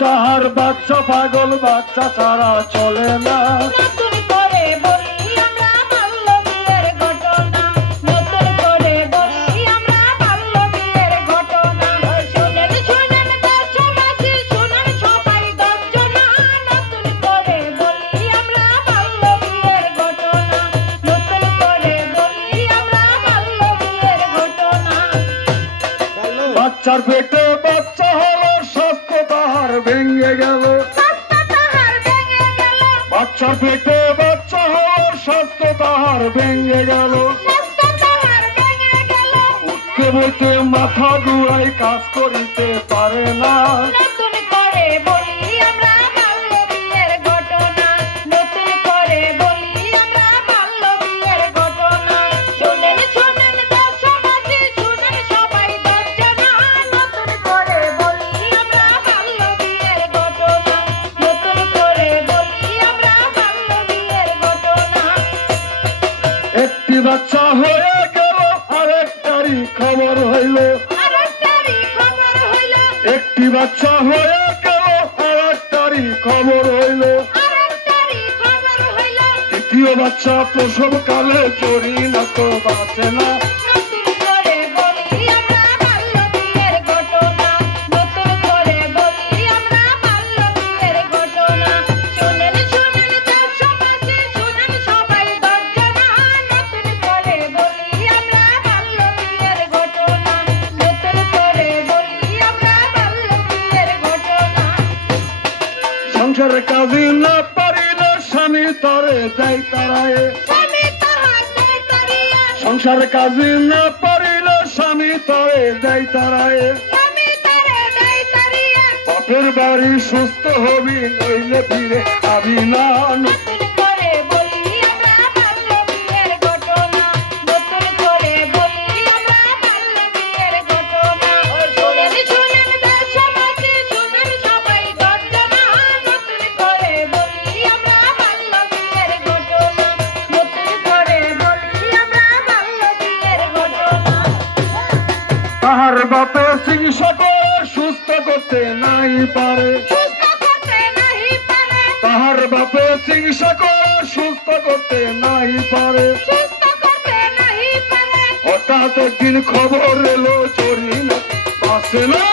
তাহার বাচ্চা পাগল বাচ্চা ছাড়া চলে না। নতুন বাচ্চার পেটে বাচ্চা হওয়ার স্বাস্থ্য তাহার ভেঙে গেল। উঠতে বইতে মাথা দুয়াই কাজ করিতে পারে না। একটি বাচ্চা হয়ে গেল আরেকটারই খবর হইল। আরেকটারই খবর হইল। একটি বাচ্চা হয়ে গেল আরেকটারই খবর হইল। খবর হইল। দ্বিতীয় বাচ্চা প্রসব কালে চুরি না তো বাঁচে না। সংসারের কাজে না পারিলে স্বামী তরে যাই তারায়। সংসার কাজে না পারিলে স্বামী তরে যাই তারিয়া। বাপের বাড়ি সুস্থ হবি তাহার বাপে চিকিৎসা করে সুস্থ করতে নাই পারে। তাহার বাপে চিকিৎসা করে সুস্থ করতে নাই পারে। হঠাৎ একদিন খবর এলো চরি না বাঁচে না।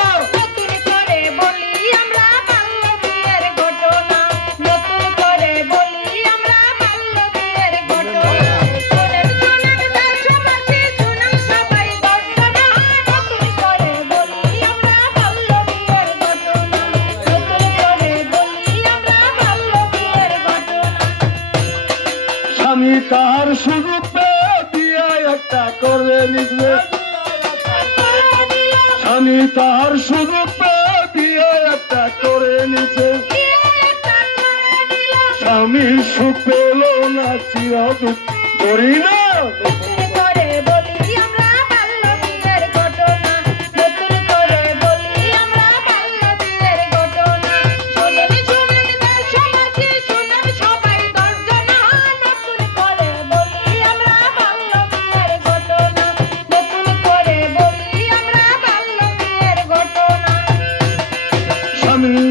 তাহার সুযোগ একটা করে নিবে করে তাহার সুযোগ পেয়ে একটা করে নিছে। স্বামী সুখ পেল না চির দুঃখ করি না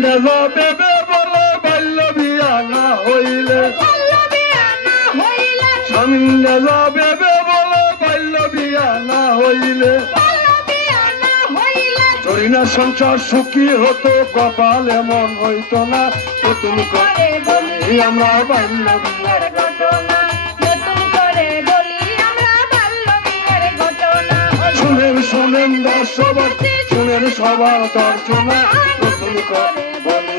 স্বামী যাবে বলে বাল্য বিয়া না হইলে। বাল্য বিয়ে না হইলে। স্বামী যাবে বলে বাল্য বিয়া না হইলে। বাল্য বিয়ে না হইলে। চরি না সংসার সুখী হতো কপাল এমন হইতো না। নতুন করে বলি আমরা বাল্য বিয়া বিয়ের ঘটনা। নতুন করে বলি আমরা বাল্য বিয়ের ঘটনা। শুনেন শুনেন সবার শুনেন সবার করে